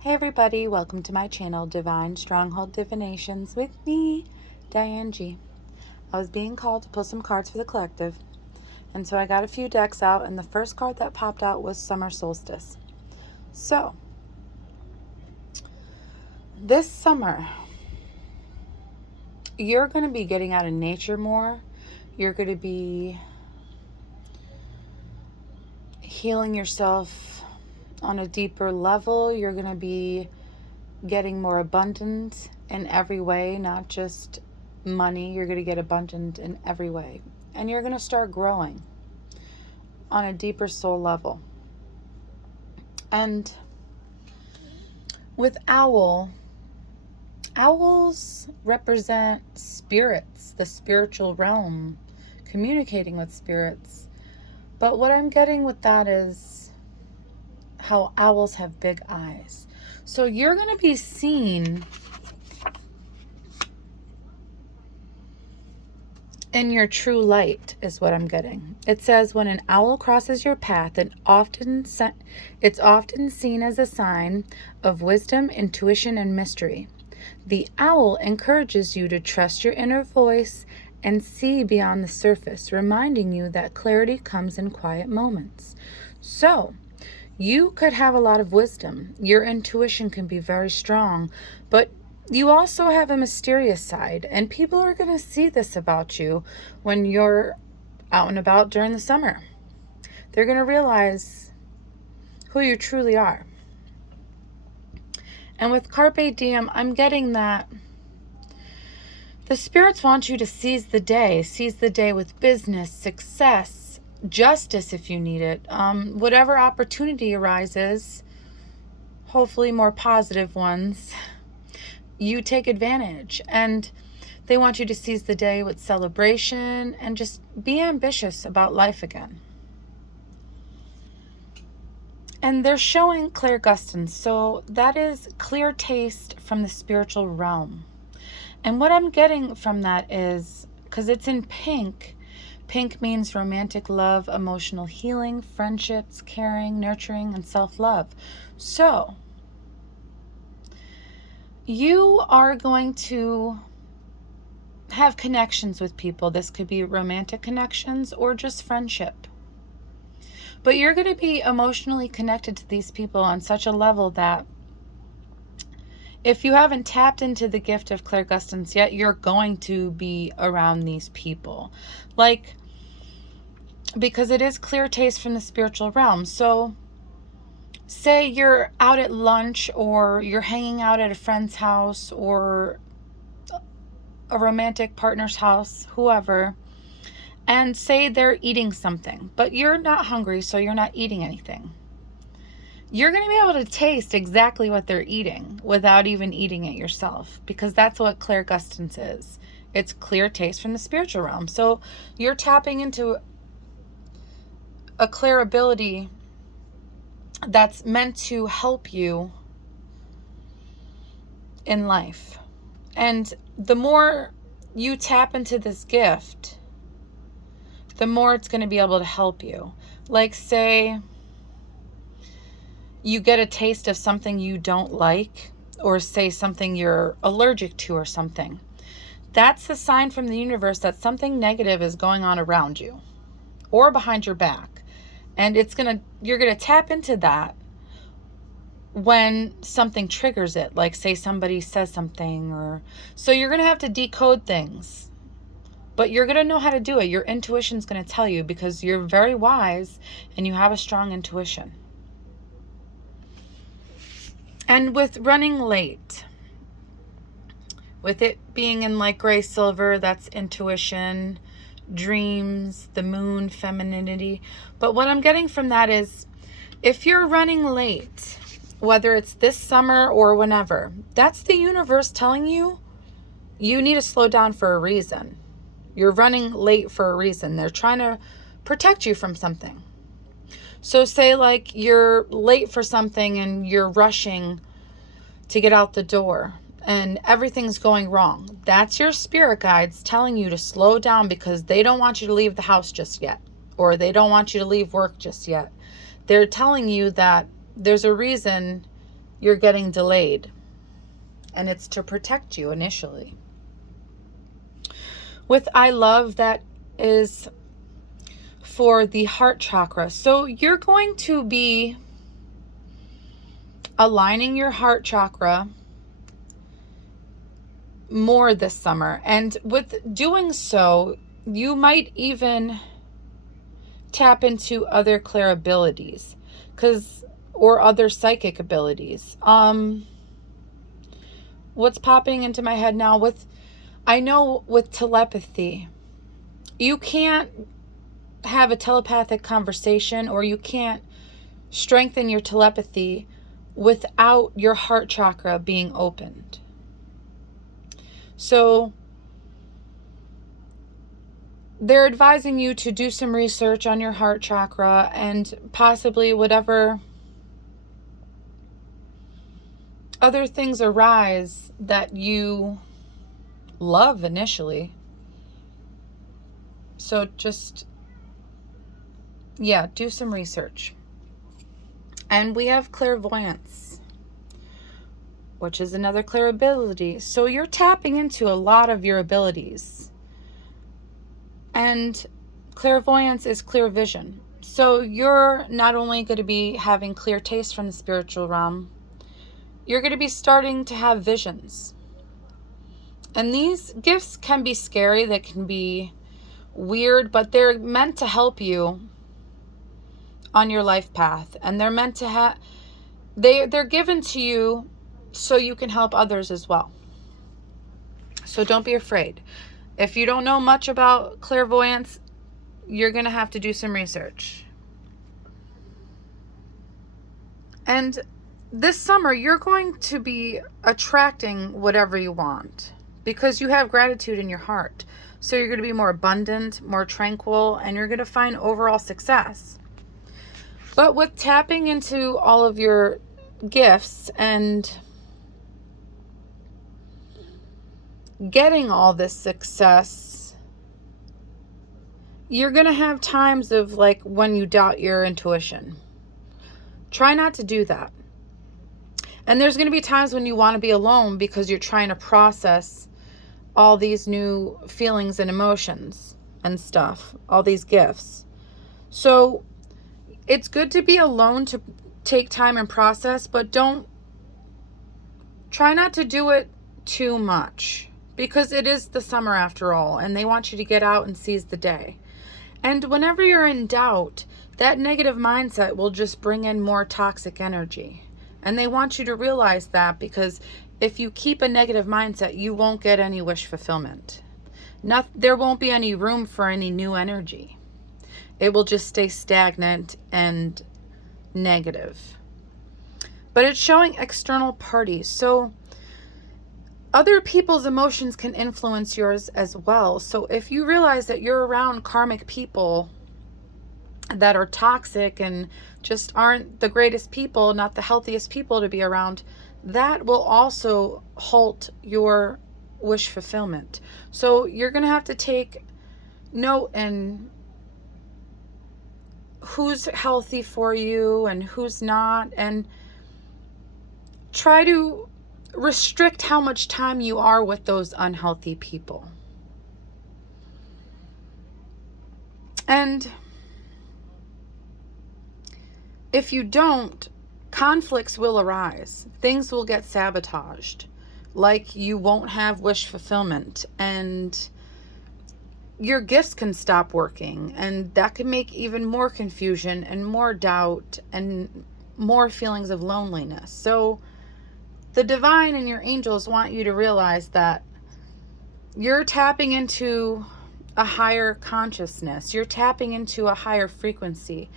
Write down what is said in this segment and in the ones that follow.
Hey everybody, welcome to my channel, Divine Stronghold Divinations with me, Diane G. I was being called to pull some cards for the collective, and so I got a few decks out, and the first card that popped out was Summer Solstice. So, this summer, you're going to be getting out in nature more. You're going to be healing yourself on a deeper level. You're going to be getting more abundant in every way, not just money. You're going to get abundant in every way. And you're going to start growing on a deeper soul level. And with owls represent spirits, the spiritual realm, communicating with spirits. But what I'm getting with that is how owls have big eyes. So you're going to be seen in your true light is what I'm getting. It says when an owl crosses your path, it's often seen as a sign of wisdom, intuition, and mystery. The owl encourages you to trust your inner voice and see beyond the surface, reminding you that clarity comes in quiet moments. So, you could have a lot of wisdom. Your intuition can be very strong, but you also have a mysterious side, and people are going to see this about you when you're out and about during the summer. They're going to realize who you truly are. And with Carpe Diem, I'm getting that the spirits want you to seize the day with business, success, justice if you need it. Whatever opportunity arises, hopefully more positive ones, you take advantage. And they want you to seize the day with celebration and just be ambitious about life again. And they're showing clairgustance, so that is clear taste from the spiritual realm. And what I'm getting from that is, because it's in pink, pink means romantic love, emotional healing, friendships, caring, nurturing, and self-love. So, you are going to have connections with people. This could be romantic connections or just friendship. But you're going to be emotionally connected to these people on such a level that if you haven't tapped into the gift of clairgustance yet, you're going to be around these people. Because it is clear taste from the spiritual realm. So, say you're out at lunch or you're hanging out at a friend's house or a romantic partner's house, whoever, and say they're eating something, but you're not hungry, so you're not eating anything. You're going to be able to taste exactly what they're eating without even eating it yourself, because that's what clairgustance is. It's clear taste from the spiritual realm. So you're tapping into a clear ability that's meant to help you in life. And the more you tap into this gift, the more it's going to be able to help you. Like, say you get a taste of something you don't like, or say something you're allergic to or something. That's a sign from the universe that something negative is going on around you or behind your back. And you're going to tap into that when something triggers it, like say somebody says something, so you're going to have to decode things, but you're going to know how to do it. Your intuition's going to tell you, because you're very wise and you have a strong intuition. And with running late, with it being in like gray silver, that's intuition, dreams, the moon, femininity. But what I'm getting from that is, if you're running late, whether it's this summer or whenever, that's the universe telling you you need to slow down for a reason. You're running late for a reason. They're trying to protect you from something. So say like you're late for something and you're rushing to get out the door and everything's going wrong. That's your spirit guides telling you to slow down, because they don't want you to leave the house just yet, or they don't want you to leave work just yet. They're telling you that there's a reason you're getting delayed. And it's to protect you initially. With I love, that is for the heart chakra. So you're going to be aligning your heart chakra more this summer. And with doing so, you might even tap into other clair abilities, or other psychic abilities. What's popping into my head now I know with telepathy, you can't have a telepathic conversation, or you can't strengthen your telepathy without your heart chakra being opened. So they're advising you to do some research on your heart chakra, and possibly whatever other things arise that you love initially. So just, do some research. And we have clairvoyance, which is another clair ability. So you're tapping into a lot of your abilities. And clairvoyance is clear vision. So you're not only going to be having clear taste from the spiritual realm, you're going to be starting to have visions. And these gifts can be scary, they can be weird, but they're meant to help you on your life path. And they're meant to they're given to you so you can help others as well. So don't be afraid. If you don't know much about clairvoyance, you're going to have to do some research. And this summer, you're going to be attracting whatever you want because you have gratitude in your heart. So you're going to be more abundant, more tranquil, and you're going to find overall success. But with tapping into all of your gifts and getting all this success, you're going to have times of like when you doubt your intuition. Try not to do that. And there's going to be times when you want to be alone because you're trying to process all these new feelings and emotions and stuff, all these gifts. So it's good to be alone to take time and process, but try not to do it too much because it is the summer after all, and they want you to get out and seize the day. And whenever you're in doubt, that negative mindset will just bring in more toxic energy. And they want you to realize that, because if you keep a negative mindset, you won't get any wish fulfillment. There won't be any room for any new energy. It will just stay stagnant and negative. But it's showing external parties. So other people's emotions can influence yours as well. So if you realize that you're around karmic people that are toxic and just aren't the greatest people, not the healthiest people to be around, that will also halt your wish fulfillment. So you're going to have to take note in who's healthy for you and who's not, and try to restrict how much time you are with those unhealthy people. And if you don't, conflicts will arise. Things will get sabotaged. Like you won't have wish fulfillment, and your gifts can stop working, and that can make even more confusion and more doubt and more feelings of loneliness. So the divine and your angels want you to realize that you're tapping into a higher consciousness. You're tapping into a higher frequency.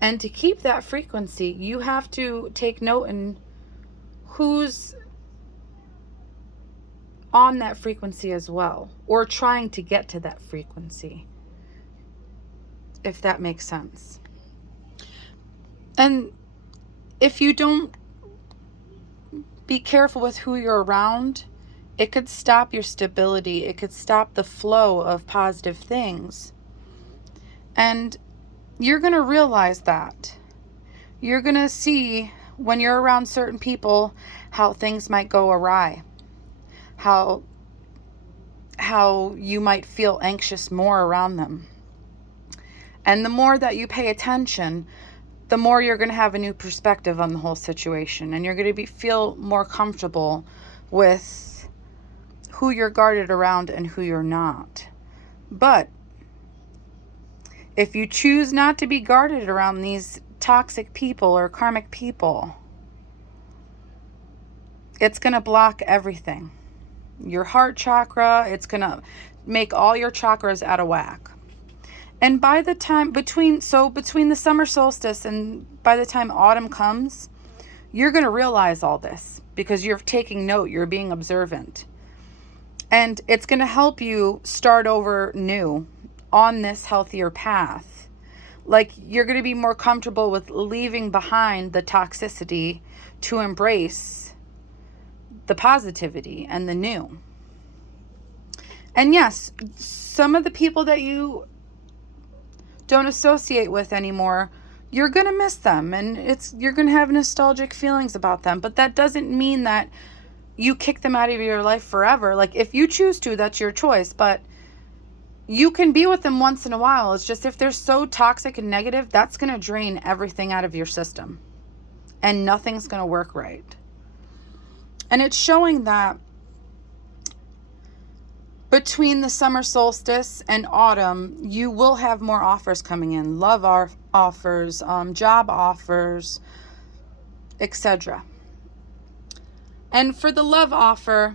And to keep that frequency, you have to take note in who's on that frequency as well, or trying to get to that frequency, if that makes sense. And if you don't be careful with who you're around, it could stop your stability. It could stop the flow of positive things. And you're going to realize that. You're going to see when you're around certain people how things might go awry, how you might feel anxious more around them. And the more that you pay attention, the more you're going to have a new perspective on the whole situation, and you're going to feel more comfortable with who you're guarded around and who you're not. But if you choose not to be guarded around these toxic people or karmic people, it's going to block everything. Your heart chakra, it's going to make all your chakras out of whack. And by the time between the summer solstice and by the time autumn comes, you're going to realize all this because you're taking note, you're being observant. And it's going to help you start over new on this healthier path. Like, you're going to be more comfortable with leaving behind the toxicity to embrace the positivity and the new. And yes, some of the people that you don't associate with anymore, you're going to miss them, and you're going to have nostalgic feelings about them, but that doesn't mean that you kick them out of your life forever. Like, if you choose to, that's your choice, but you can be with them once in a while. It's just if they're so toxic and negative, that's going to drain everything out of your system, and nothing's going to work right. And it's showing that between the summer solstice and autumn, you will have more offers coming in. Love offers, job offers, etc. And for the love offer,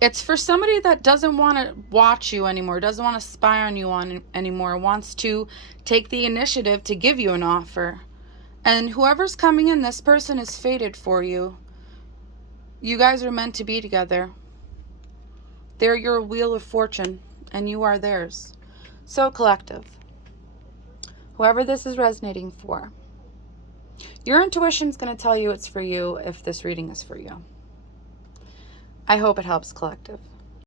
it's for somebody that doesn't want to watch you anymore, doesn't want to spy on you anymore, wants to take the initiative to give you an offer. And whoever's coming in, this person is fated for you. You guys are meant to be together. They're your wheel of fortune, and you are theirs. So, collective, whoever this is resonating for, your intuition's going to tell you it's for you if this reading is for you. I hope it helps, collective.